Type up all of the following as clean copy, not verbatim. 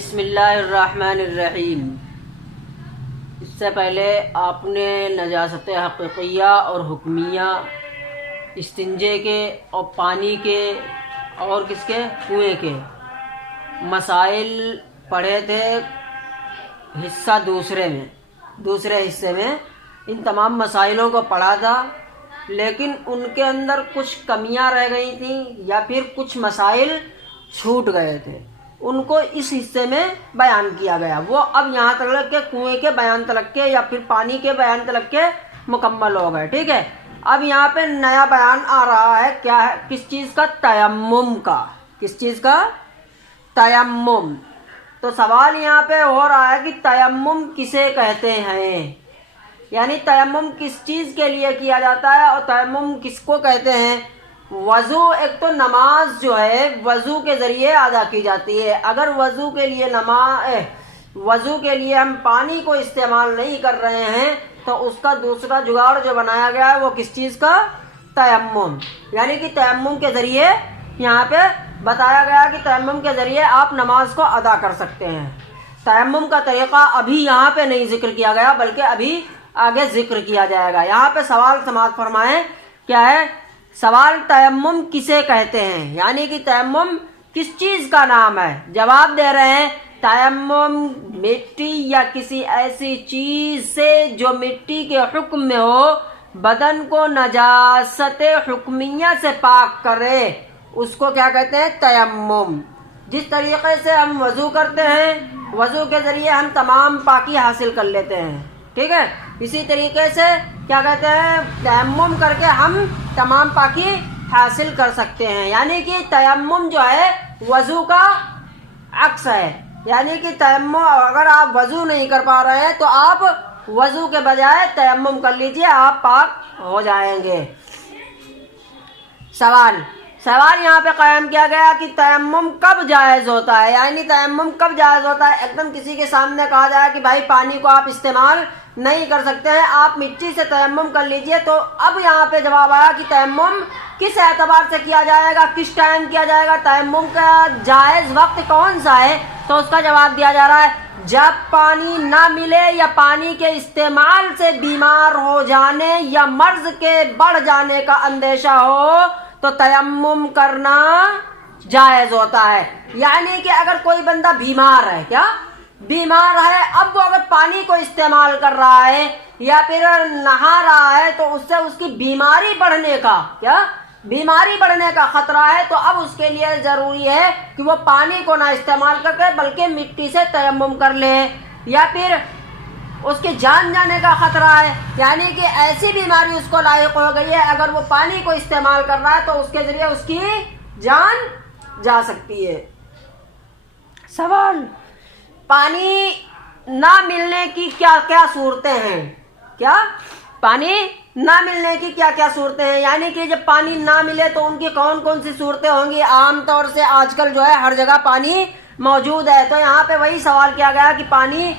بسم اللہ الرحمن الرحیم۔ اس سے پہلے آپ نے نجاست حقیقیہ اور حکمیہ، استنجے کے اور پانی کے اور کس کے کنویں کے مسائل پڑھے تھے حصہ دوسرے حصے میں ان تمام مسائلوں کو پڑھا تھا، لیکن ان کے اندر کچھ کمیاں رہ گئی تھیں یا پھر کچھ مسائل چھوٹ گئے تھے، ان کو اس حصے میں بیان کیا گیا۔ وہ اب یہاں تک کہ کنویں کے بیان تلک کے یا پھر پانی کے بیان تلک کے مکمل ہو گئے، ٹھیک ہے۔ اب یہاں پہ نیا بیان آ رہا ہے، کیا ہے؟ کس چیز کا؟ تیمم کا۔ کس چیز کا؟ تیمم۔ تو سوال یہاں پہ ہو رہا ہے کہ تیمم کسے کہتے ہیں، یعنی تیمم کس چیز کے لیے کیا جاتا ہے اور تیمم کس کو کہتے ہیں؟ وضو، ایک تو نماز جو ہے وضو کے ذریعے ادا کی جاتی ہے۔ اگر وضو کے لیے ہم پانی کو استعمال نہیں کر رہے ہیں تو اس کا دوسرا جگاڑ جو بنایا گیا ہے وہ کس چیز کا؟ تیمم۔ یعنی کہ تیمم کے ذریعے یہاں پہ بتایا گیا کہ تیمم کے ذریعے آپ نماز کو ادا کر سکتے ہیں۔ تیمم کا طریقہ ابھی یہاں پہ نہیں ذکر کیا گیا، بلکہ ابھی آگے ذکر کیا جائے گا۔ یہاں پہ سوال سماعت فرمائیں، کیا ہے سوال؟ تیمم کسے کہتے ہیں، یعنی کہ تیمم کس چیز کا نام ہے؟ جواب دے رہے ہیں تیمم مٹی یا کسی ایسی چیز سے جو مٹی کے حکم میں ہو، بدن کو نجاست حکمیہ سے پاک کرے، اس کو کیا کہتے ہیں؟ تیمم۔ جس طریقے سے ہم وضو کرتے ہیں، وضو کے ذریعے ہم تمام پاکی حاصل کر لیتے ہیں، ٹھیک ہے، اسی طریقے سے کیا کہتے ہیں؟ تیمم کر کے ہم تمام پاکی حاصل کر سکتے ہیں۔ یعنی کہ تیمم جو ہے وضو کا عکس ہے، یعنی کہ تیمم، اگر آپ وضو نہیں کر پا رہے ہیں تو آپ وضو کے بجائے تیمم کر لیجئے، آپ پاک ہو جائیں گے۔ سوال یہاں پہ قائم کیا گیا کہ تیمم کب جائز ہوتا ہے، یعنی تیمم کب جائز ہوتا ہے؟ ایک دم کسی کے سامنے کہا جائے کہ بھائی پانی کو آپ استعمال نہیں کر سکتے ہیں، آپ مٹی سے تیمم کر لیجئے، تو اب یہاں پہ جواب آیا کہ تیمم کس اعتبار سے کیا جائے گا، کس ٹائم کیا جائے گا، تیمم کا جائز وقت کون سا ہے؟ تو اس کا جواب دیا جا رہا ہے جب پانی نہ ملے یا پانی کے استعمال سے بیمار ہو جانے یا مرض کے بڑھ جانے کا اندیشہ ہو تو تیمم کرنا جائز ہوتا ہے۔ یعنی کہ اگر کوئی بندہ بیمار ہے، کیا بیمار ہے، اب وہ اگر پانی کو استعمال کر رہا ہے یا پھر نہا رہا ہے تو اس سے اس کی بیماری بڑھنے کا خطرہ ہے، تو اب اس کے لیے ضروری ہے کہ وہ پانی کو نہ استعمال کر کے بلکہ مٹی سے تیمم کر لے، یا پھر اس کی جان جانے کا خطرہ ہے، یعنی کہ ایسی بیماری اس کو لاحق ہو گئی ہے، اگر وہ پانی کو استعمال کر رہا ہے تو اس کے ذریعے اس کی جان جا سکتی ہے۔ سوال، پانی نہ ملنے کی کیا کیا صورتیں ہیں؟ کیا پانی نہ ملنے کی کیا کیا صورتیں ہیں، یعنی کہ جب پانی نہ ملے تو ان کی کون کون سی صورتیں ہوں گی؟ عام طور سے آج کل جو ہے ہر جگہ پانی موجود ہے، تو یہاں پہ وہی سوال کیا گیا کہ پانی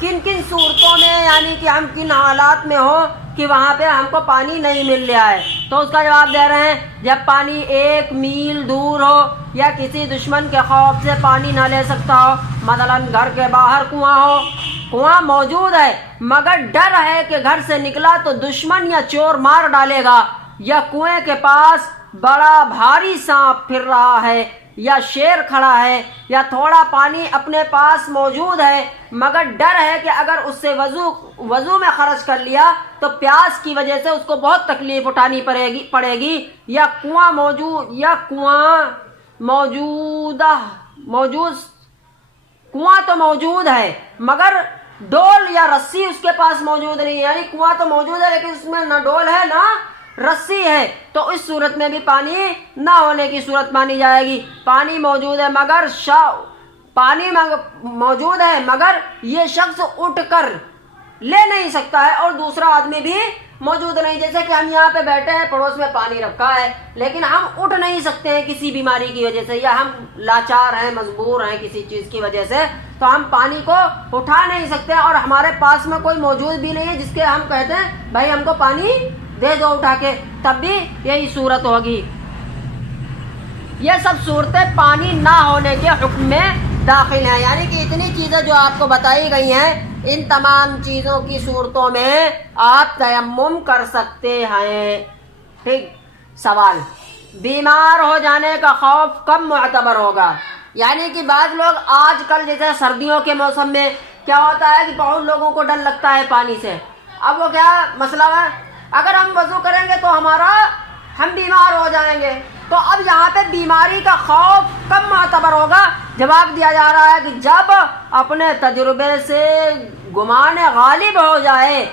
کن کن صورتوں میں، یعنی کہ ہم کن حالات میں ہو کہ وہاں پہ ہم کو پانی نہیں مل رہا ہے، تو اس کا جواب دے رہے ہیں جب پانی 1 میل دور ہو یا کسی دشمن کے خوف سے پانی نہ لے سکتا ہو، مثلا گھر کے باہر کنواں موجود ہے مگر ڈر ہے کہ گھر سے نکلا تو دشمن یا چور مار ڈالے گا، یا کنویں کے پاس بڑا بھاری سانپ پھر رہا ہے، یا شیر کھڑا ہے، یا تھوڑا پانی اپنے پاس موجود ہے مگر ڈر ہے کہ اگر اس سے وضو میں خرچ کر لیا تو پیاس کی وجہ سے اس کو بہت تکلیف اٹھانی پڑے گی، یا کنواں تو موجود ہے مگر ڈول یا رسی اس کے پاس موجود نہیں، یعنی کنواں تو موجود ہے لیکن اس میں نہ ڈول ہے نہ رسی ہے، تو اس صورت میں بھی پانی نہ ہونے کی صورت مانی جائے گی۔ پانی موجود ہے مگر یہ شخص اٹھ کر لے نہیں سکتا ہے اور دوسرا آدمی بھی موجود نہیں، جیسے کہ ہم یہاں پہ بیٹھے ہیں، پڑوس میں پانی رکھا ہے لیکن ہم اٹھ نہیں سکتے ہیں کسی بیماری کی وجہ سے، یا ہم لاچار ہیں، مجبور ہیں کسی چیز کی وجہ سے، تو ہم پانی کو اٹھا نہیں سکتے اور ہمارے پاس میں کوئی موجود بھی نہیں ہے جس کے ہم کہتے ہیں بھائی ہم کو پانی دے دو اٹھا کے، تب بھی یہی صورت ہوگی۔ یہ سب صورتیں پانی نہ ہونے کے حکم میں داخل ہیں، یعنی کہ اتنی چیزیں جو آپ کو بتائی گئی ہیں ان تمام چیزوں کی صورتوں میں آپ تیمم کر سکتے ہیں. ٹھیک. سوال: بیمار ہو جانے کا خوف کب معتبر ہوگا؟ یعنی کہ بعض لوگ آج کل جیسے سردیوں کے موسم میں کیا ہوتا ہے کہ بہت لوگوں کو ڈر لگتا ہے پانی سے. اب وہ کیا مسئلہ ہے، اگر ہم وضو کریں گے تو ہم بیمار ہو جائیں گے. تو اب یہاں پہ بیماری کا خوف کب معتبر ہوگا؟ جواب دیا جا رہا ہے کہ جب اپنے تجربے سے گمان غالب ہو جائے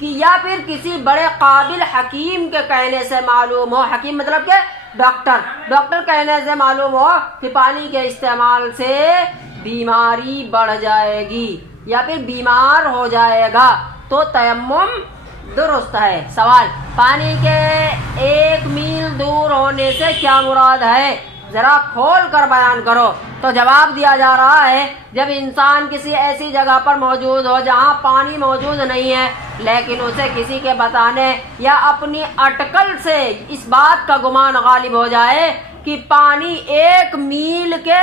کہ یا پھر کسی بڑے قابل حکیم کے کہنے سے معلوم ہو، حکیم مطلب کہ ڈاکٹر کہنے سے معلوم ہو کہ پانی کے استعمال سے بیماری بڑھ جائے گی یا پھر بیمار ہو جائے گا تو تیمم درست ہے. سوال: پانی کے 1 میل دور ہونے سے کیا مراد ہے؟ ذرا کھول کر بیان کرو. تو جواب دیا جا رہا ہے جب انسان کسی ایسی جگہ پر موجود ہو جہاں پانی موجود نہیں ہے لیکن اسے کسی کے بتانے یا اپنی اٹکل سے اس بات کا گمان غالب ہو جائے کہ پانی 1 میل کے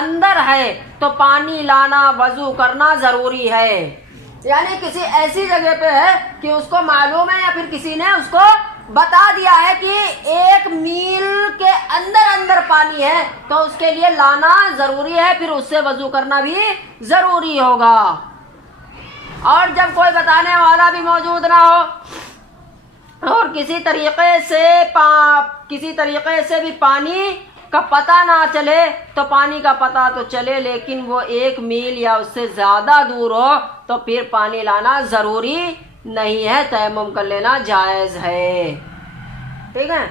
اندر ہے تو پانی لانا وضو کرنا ضروری ہے. یعنی کسی ایسی جگہ پہ ہے کہ اس کو معلوم ہے یا پھر کسی نے اس کو بتا دیا ہے کہ 1 میل کے اندر پانی ہے تو اس کے لیے لانا ضروری ہے، پھر اس سے وضو کرنا بھی ضروری ہوگا. اور جب کوئی بتانے والا بھی موجود نہ ہو اور کسی طریقے سے بھی پانی کا پتہ نہ چلے تو پانی کا پتہ تو چلے لیکن وہ 1 میل یا اس سے زیادہ دور ہو تو پھر پانی لانا ضروری نہیں ہے، تیمم کر لینا جائز ہے. ٹھیک ہے.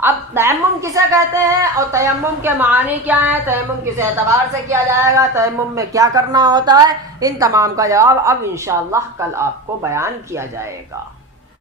اب تیمم کسے کہتے ہیں اور تیمم کے معنی کیا ہیں، تیمم کس اعتبار سے کیا جائے گا، تیمم میں کیا کرنا ہوتا ہے، ان تمام کا جواب اب انشاءاللہ کل آپ کو بیان کیا جائے گا.